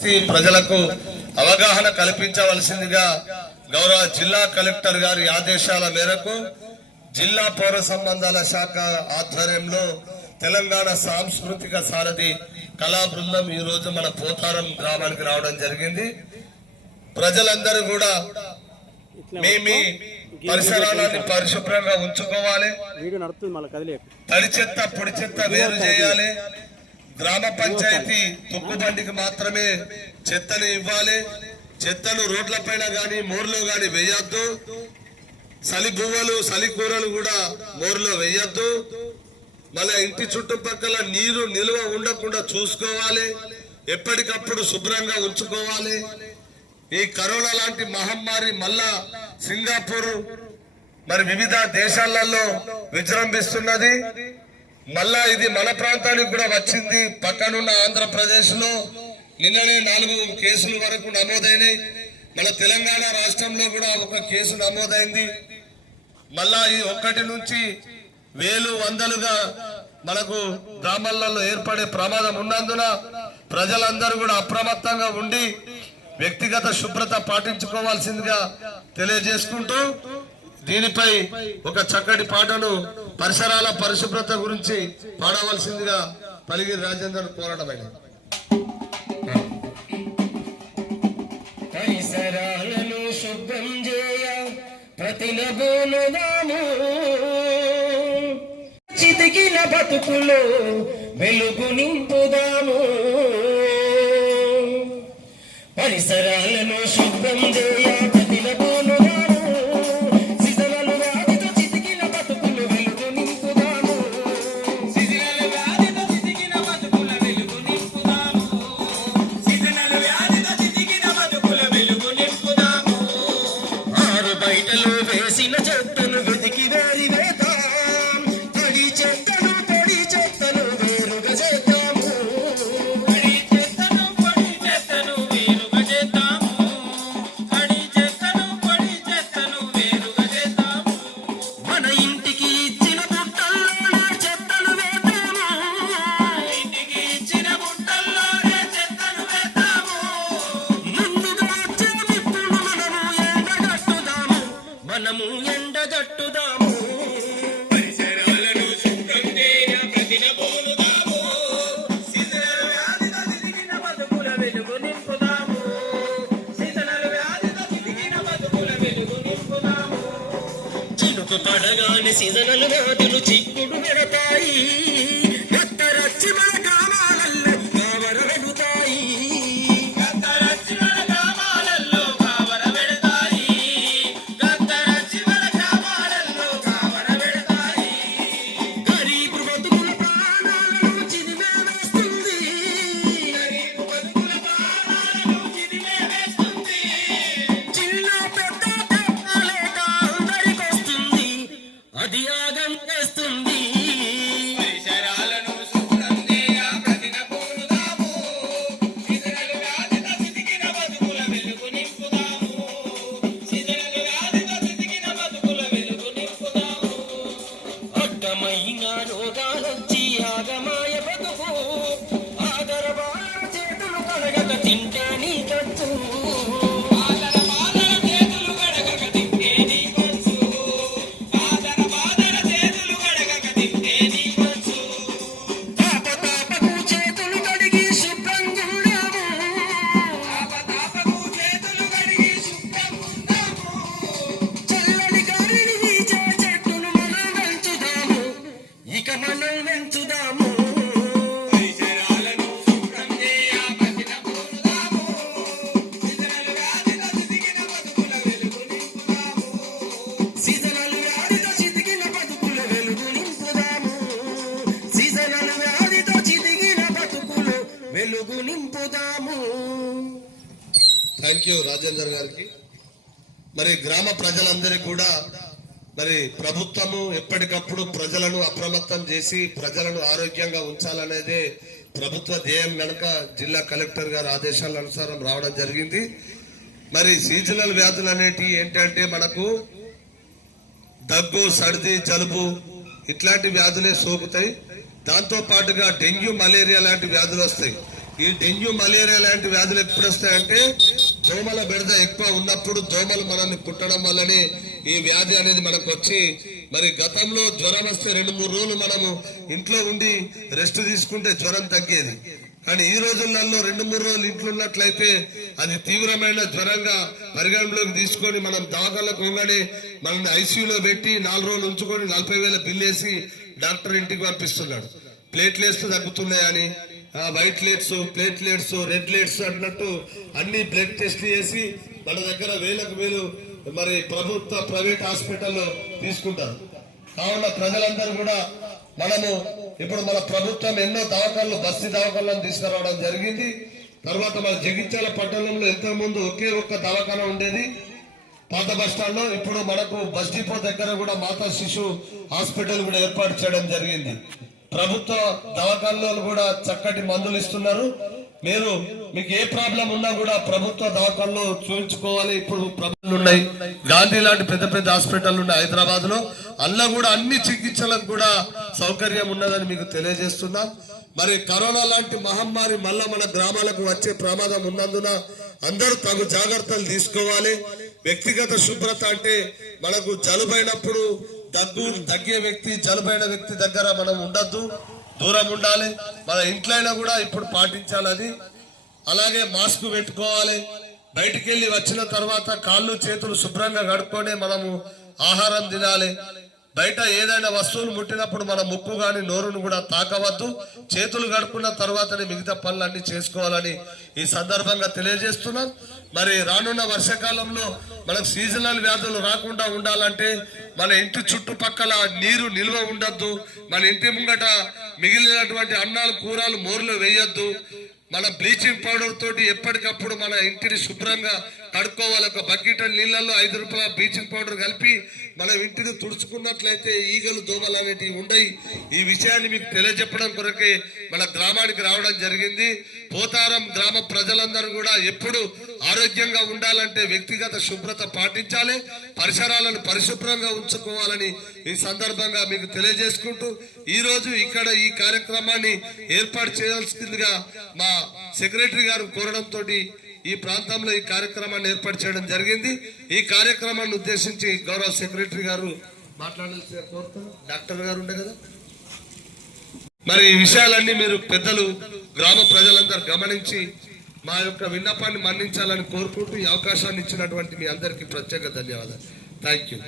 ప్రజలకు అవగాహన కల్పించవలసిందిగా గౌరవ జిల్లా కలెక్టర్ గారి ఆదేశాల మేరకు జిల్లా పౌర సంబంధాల శాఖ ఆధ్వర్యంలో తెలంగాణ సాంస్కృతిక సారథి కళా బృందం ఈ రోజు మన పోతారం గ్రామానికి రావడం జరిగింది. ప్రజలందరూ కూడా మీ పరిసరాలను పరిశుభ్రంగా ఉంచుకోవాలి, తడి చెత్త పొడి చెత్త వేరు చేయాలి, గ్రామ పంచాయతీ తుక్కుబండికి మాత్రమే చెత్తను ఇవ్వాలి, చెత్తను రోడ్లపైన గాని మోర్లో గాని వేయొద్దు, సలి గువ్వలు సలి కూరలు కూడా మోర్లో వేయొద్దు, మళ్ళీ ఇంటి చుట్టుపక్కల నీరు నిల్వ ఉండకుండా చూసుకోవాలి, ఎప్పటికప్పుడు శుభ్రంగా ఉంచుకోవాలి. ఈ కరోనా లాంటి మహమ్మారి మళ్ళా సింగపూర్ మరి వివిధ దేశాలలో విజృంభిస్తున్నది. మళ్ళా ఇది మన ప్రాంతానికి కూడా వచ్చింది. పక్కనున్న ఆంధ్రప్రదేశ్ లో నిన్ననే 4 కేసుల వరకు నమోదైనాయి. మన తెలంగాణ రాష్ట్రంలో కూడా ఒక కేసు నమోదైంది. మళ్ళా ఈ 1 నుంచి 1000 వందలుగా మనకు గ్రామాలలో ఏర్పడే ప్రమాదం ఉన్నందున ప్రజలందరూ కూడా అప్రమత్తంగా ఉండి వ్యక్తిగత శుభ్రత పాటించుకోవాల్సిందిగా తెలియజేసుకుంటూ దీనిపై ఒక చక్కటి పాటను పరిసరాల పరిశుభ్రత గురించి పాడవలసిందిగా పలిగిరి రాజేందర్ కోరడమైనది. పరిసరాలను శుభ్రం చేయ ప్రతినబోనుదాము, చితికిన బతుకులో వెలుగు నింపుదాము. పరిసరాలను శుభ్రం చేయ మనము ఎండగట్టుదాము. పరిసరాలను శుభ్రం చేయ ప్రతినబోనుదాము, సీజనల్ వ్యాధితో చితికిన బతుకుల వెలుగు నింపుదాము. సీజనల్ వ్యాధితో చితికిన బతుకుల వెలుగు నింపుదాము. చినుకు పడగానే సీజనల్ వ్యాధులు చిక్కుడు పెడతాయి. రక్తరచ్చి మన గ్రామాలలో కావర వెడుతాయి. రోగాలొచ్చి ఆగమాయ బతుకు ఆదరబాల చేతులు కడగక తింటే నీ ఖర్చు. థ్యాంక్ యూ రాజేందర్ గారికి. మరి గ్రామ ప్రజలందరికీ కూడా మరి ప్రభుత్వము ఎప్పటికప్పుడు ప్రజలను అప్రమత్తం చేసి ప్రజలను ఆరోగ్యంగా ఉంచాలనేదే ప్రభుత్వ ధ్యేయం కనుక జిల్లా కలెక్టర్ గారి ఆదేశాల అనుసారం రావడం జరిగింది. మరి సీజనల్ వ్యాధులు అనేటివి ఏంటంటే మనకు దగ్గు, సర్ది, జలుబు ఇట్లాంటి వ్యాధులే సోకుతాయి. దాంతో పాటుగా డెంగ్యూ, మలేరియా లాంటి వ్యాధులు వస్తాయి. ఈ డెంగ్యూ మలేరియా లాంటి వ్యాధులు ఎప్పుడు వస్తాయంటే దోమల బెడద ఎక్కువ ఉన్నప్పుడు దోమలు మనల్ని కుట్టడం వల్లనే ఈ వ్యాధి అనేది మనకు వచ్చి మరి గతంలో జ్వరం వస్తే 2-3 రోజులు మనము ఇంట్లో ఉండి రెస్ట్ తీసుకుంటే జ్వరం తగ్గేది. కానీ ఈ రోజులలో 2-3 రోజులు ఇంట్లో ఉన్నట్లయితే అది తీవ్రమైన జ్వరంగా పరిగణలోకి తీసుకొని మనం దవాఖానలకు పోగానే మనల్ని ఐసీయూలో పెట్టి 4 రోజులు ఉంచుకొని 40,000 బిల్లు వేసి డాక్టర్ ఇంటికి పంపిస్తున్నాడు. ప్లేట్లెట్స్ తగ్గుతున్నాయని, ప్లేట్లెట్స్ రెడ్లెట్స్ అన్నట్టు అన్ని బ్లడ్ టెస్ట్ చేసి మన దగ్గర వేలకు వేలు మరి ప్రభుత్వ ప్రైవేట్ హాస్పిటల్లో తీసుకుంటారు. కావున ప్రజలందరూ కూడా మనము ఇప్పుడు మన ప్రభుత్వం ఎన్నో దవాఖానలు బస్తీ దవాఖానలను తీసుకురావడం జరిగింది. తర్వాత మన జగిత్యాల పట్టణంలో ఎంతో ముందు ఒకే ఒక్క దవాఖాన ఉండేది పాత బస్ స్టాండ్ లో. ఇప్పుడు మనకు బస్ డిపో దగ్గర కూడా మాతా శిశు హాస్పిటల్ కూడా ఏర్పాటు చేయడం జరిగింది. ప్రభుత్వ దవాఖానలో కూడా చక్కటి మందులు ఇస్తున్నారు. మీకు ఏ ప్రాబ్లం ఉన్నా కూడా ప్రభుత్వ దవాఖానలో చూపించుకోవాలి. ఇప్పుడు ప్రభుత్వాలు ఉన్నాయి, గాంధీ లాంటి పెద్ద పెద్ద హాస్పిటల్ ఉన్నాయి హైదరాబాద్ లో. అందులో కూడా అన్ని చికిత్సలకు కూడా సౌకర్యం ఉన్నదని మీకు తెలియజేస్తున్నాం. మరి కరోనా లాంటి మహమ్మారి మళ్ళా మన గ్రామాలకు వచ్చే ప్రమాదం ఉన్నందున అందరూ తగు జాగ్రత్తలు తీసుకోవాలి. వ్యక్తిగత శుభ్రత అంటే మనకు జలుబైనప్పుడు తగ్గే వ్యక్తి, జలుబైన వ్యక్తి దగ్గర మనం ఉండద్దు, దూరం ఉండాలి. మన ఇంట్లో కూడా ఇప్పుడు పాటించాలి అది. అలాగే మాస్క్ పెట్టుకోవాలి. బయటికి వెళ్ళి వచ్చిన తర్వాత కాళ్ళు చేతులు శుభ్రంగా కడుక్కొని మనము ఆహారం తినాలి. బయట ఏదైనా వస్తువులు ముట్టినప్పుడు మన ముక్కు గాని నోరును కూడా తాకవద్దు. చేతులు కడుక్కున్న తర్వాతనే మిగతా పనులన్నీ చేసుకోవాలని ఈ సందర్భంగా తెలియజేస్తున్నాం. మరి రానున్న వర్షాకాలంలో మనకు సీజనల్ వ్యాధులు రాకుండా ఉండాలంటే మన ఇంటి చుట్టుపక్కల నీరు నిల్వ ఉండద్దు. మన ఇంటి ముంగట మిగిలినటువంటి అన్నాలు కూరలు మోర్లు వేయొద్దు. మన బ్లీచింగ్ పౌడర్ తోటి ఎప్పటికప్పుడు మన ఇంటిని శుభ్రంగా కడుక్కోవాలి. ఒక బకెట్ నీళ్ళల్లో 5 రూపాయల బ్లీచింగ్ పౌడర్ కలిపి మనం ఇంటిని తుడుచుకున్నట్లయితే ఈగలు దోమలు అనేటివి ఉండయి. ఈ విషయాన్ని మీకు తెలియజెప్పడం కొరకే మన గ్రామానికి రావడం జరిగింది. పోతారం గ్రామ ప్రజలందరూ కూడా ఎప్పుడు ఆరోగ్యంగా ఉండాలంటే వ్యక్తిగత శుభ్రత పాటించాలి, పరిసరాలను పరిశుభ్రంగా ఉంచుకోవాలని ఈ సందర్భంగా మీకు తెలియజేసుకుంటూ ఈ రోజు ఇక్కడ ఈ కార్యక్రమాన్ని ఏర్పాటు చేయాల్సిందిగా మా సెక్రటరీ గారు కోరడంతో ఈ ప్రాంతంలో ఈ కార్యక్రమాన్ని ఏర్పాటు చేయడం జరిగింది. ఈ కార్యక్రమాన్ని ఉద్దేశించి గౌరవ సెక్రటరీ గారు మాట్లాడాల్సి కోరుతారు. డాక్టర్ గారు ఉండే కదా, మరి ఈ విషయాలన్నీ మీరు పెద్దలు గ్రామ ప్రజలందరూ గమనించి మా యొక్క విన్నపాన్ని మన్నించాలని కోరుకుంటూ ఈ అవకాశాన్ని ఇచ్చినటువంటి మీ అందరికీ ప్రత్యేక ధన్యవాదాలు. Thank you.